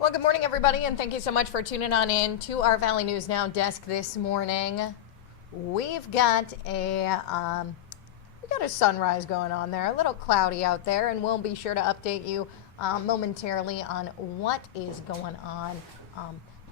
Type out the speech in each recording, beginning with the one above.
Well, good morning, everybody, and thank you so much for tuning on in to our Valley News Now desk this morning. We've got a sunrise going on there, a little cloudy out there, and we'll be sure to update you momentarily on what is going on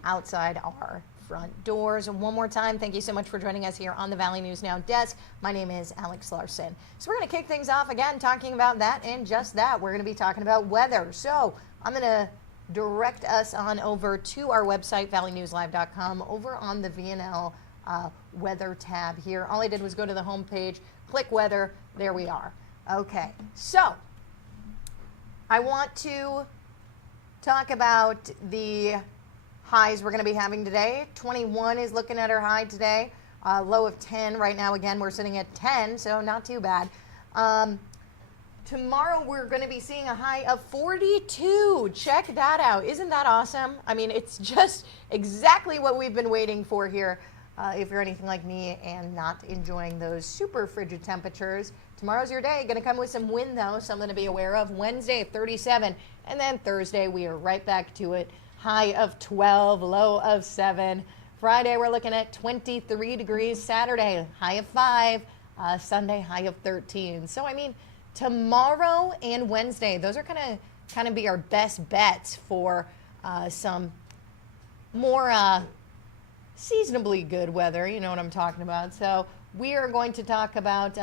outside our front doors. And one more time, thank you so much for joining us here on the Valley News Now desk. My name is Alex Larson. So we're going to kick things off again talking about that and just that. We're going to be talking about weather. So I'm going to direct us on over to our website, valleynewslive.com, over on the VNL weather tab here. All I did was go to the home page, click weather, there we are. Okay, so I want to talk about the highs we're going to be having today. 21 is looking at our high today, low of 10 right now. Again, we're sitting at 10, so not too bad. Tomorrow, we're going to be seeing a high of 42. Check that out. Isn't that awesome? I mean, it's just exactly what we've been waiting for here. If you're anything like me and not enjoying those super frigid temperatures, tomorrow's your day. Going to come with some wind, though, something to be aware of. Wednesday, 37. And then Thursday, we are right back to it. High of 12, low of 7. Friday, we're looking at 23 degrees. Saturday, high of 5. Sunday, high of 13. So, I mean, tomorrow and Wednesday, those are kind of be our best bets for some more seasonably good weather. You know what I'm talking about. So we are going to talk about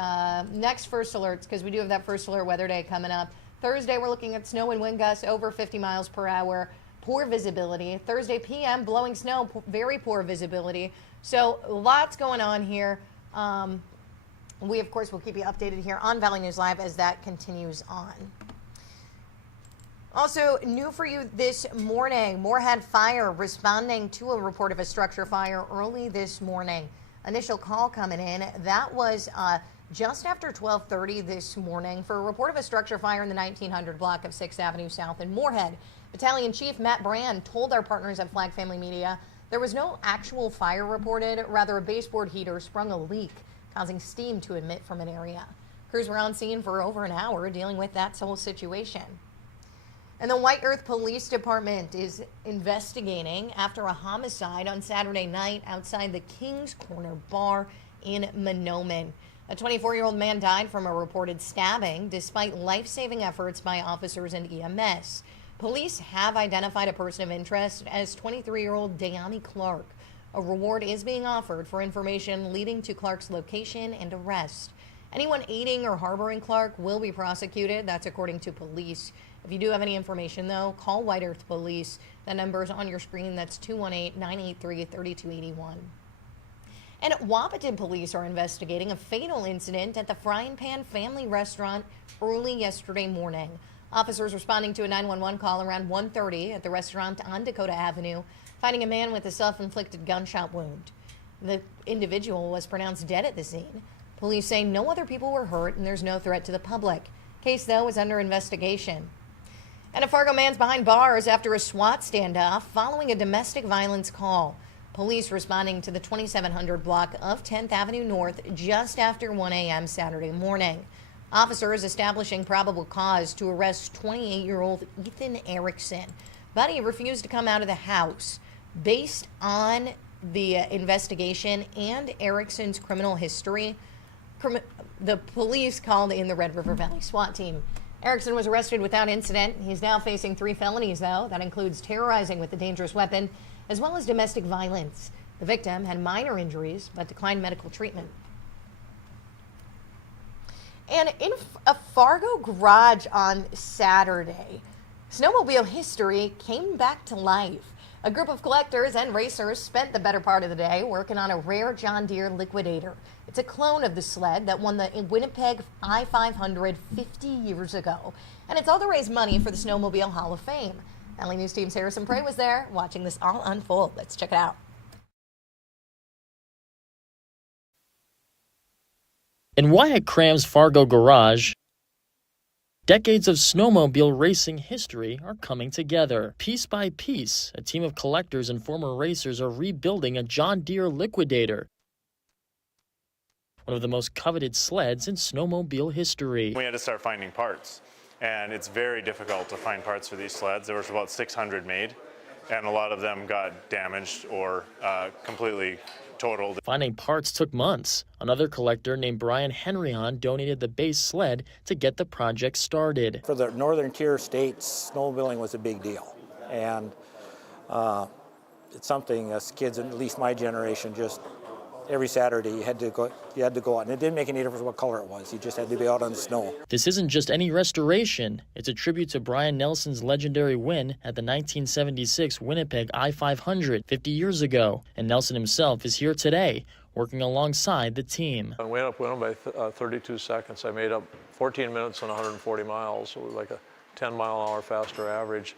next first alerts, because we do have that first alert weather day coming up. Thursday, we're looking at snow and wind gusts over 50 miles per hour. Poor visibility. Thursday PM, blowing snow, very poor visibility. So lots going on here. We, of course, will keep you updated here on Valley News Live as that continues on. Also, new for you this morning, Moorhead Fire responding to a report of a structure fire early this morning. Initial call coming in, that was just after 12:30 this morning for a report of a structure fire in the 1900 block of 6th Avenue South in Moorhead. Battalion Chief Matt Brand told our partners at Flag Family Media there was no actual fire reported, rather a baseboard heater sprung a leak, causing steam to emit from an area. Crews were on scene for over an hour dealing with that whole situation. And the White Earth Police Department is investigating after a homicide on Saturday night outside the King's Corner Bar in Monoman. A 24-year-old man died from a reported stabbing despite life-saving efforts by officers and EMS. Police have identified a person of interest as 23-year-old Dayani Clark. A reward is being offered for information leading to Clark's location and arrest. Anyone aiding or harboring Clark will be prosecuted. That's according to police. If you do have any information, though, call White Earth Police. That number is on your screen. That's 218-983-3281. And Wahpeton police are investigating a fatal incident at the Frying Pan Family Restaurant early yesterday morning. Officers responding to a 911 call around 1:30 at the restaurant on Dakota Avenue, finding a man with a self-inflicted gunshot wound. The individual was pronounced dead at the scene. Police say no other people were hurt and there's no threat to the public. Case, though, is under investigation. And a Fargo man's behind bars after a SWAT standoff following a domestic violence call. Police responding to the 2700 block of 10th Avenue North just after 1 a.m. Saturday morning. Officers establishing probable cause to arrest 28-year-old Ethan Erickson, but he refused to come out of the house. Based on the investigation and Erickson's criminal history, the police called in the Red River Valley SWAT team. Erickson was arrested without incident. He's now facing 3 felonies, though. That includes terrorizing with a dangerous weapon, as well as domestic violence. The victim had minor injuries, but declined medical treatment. And in a Fargo garage on Saturday, snowmobile history came back to life. A group of collectors and racers spent the better part of the day working on a rare John Deere Liquidator. It's a clone of the sled that won the Winnipeg I-500 50 years ago. And it's all to raise money for the Snowmobile Hall of Fame. Valley News Team's Harrison Prey was there watching this all unfold. Let's check it out. In Wyatt Cram's Fargo garage, decades of snowmobile racing history are coming together. Piece by piece, a team of collectors and former racers are rebuilding a John Deere Liquidator, one of the most coveted sleds in snowmobile history. We had to start finding parts, and it's very difficult to find parts for these sleds. There was about 600 made, and a lot of them got damaged or completely totaled. Finding parts took months. Another collector named Brian Henryon donated the base sled to get the project started. For the northern tier states, snowmobiling was a big deal. And it's something us kids, at least my generation, just every Saturday you had to go out. And it didn't make any difference what color it was. You just had to be out on the snow. This isn't just any restoration. It's a tribute to Brian Nelson's legendary win at the 1976 Winnipeg I-500 50 years ago. And Nelson himself is here today, working alongside the team. I went up by 32 seconds. I made up 14 minutes and 140 miles. So it was like a 10-mile-an-hour faster average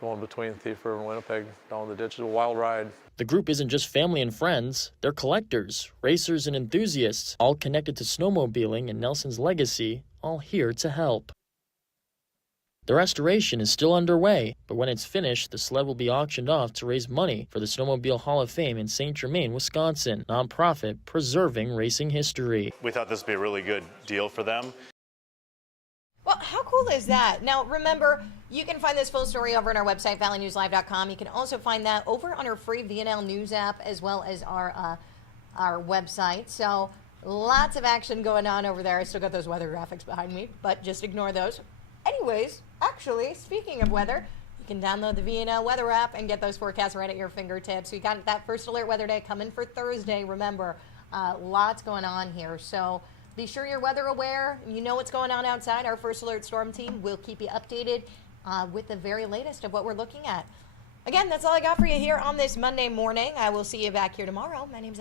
going between Thief River and Winnipeg down the ditch. It was a wild ride. The group isn't just family and friends. They're collectors, racers, and enthusiasts, all connected to snowmobiling and Nelson's legacy, all here to help. The restoration is still underway, but when it's finished, the sled will be auctioned off to raise money for the Snowmobile Hall of Fame in St. Germain, Wisconsin, a nonprofit preserving racing history. We thought this would be a really good deal for them. Well, how cool is that? Now, remember, you can find this full story over on our website, valleynewslive.com. You can also find that over on our free VNL News app as well as our website. So lots of action going on over there. I still got those weather graphics behind me, but just ignore those. Anyways, actually, speaking of weather, you can download the VNL weather app and get those forecasts right at your fingertips. We got that first alert weather day coming for Thursday. Remember, lots going on here. So be sure you're weather aware. You know what's going on outside. Our first alert storm team will keep you updated with the very latest of what we're looking at. Again, that's all I got for you here on this Monday morning. I will see you back here tomorrow. My name's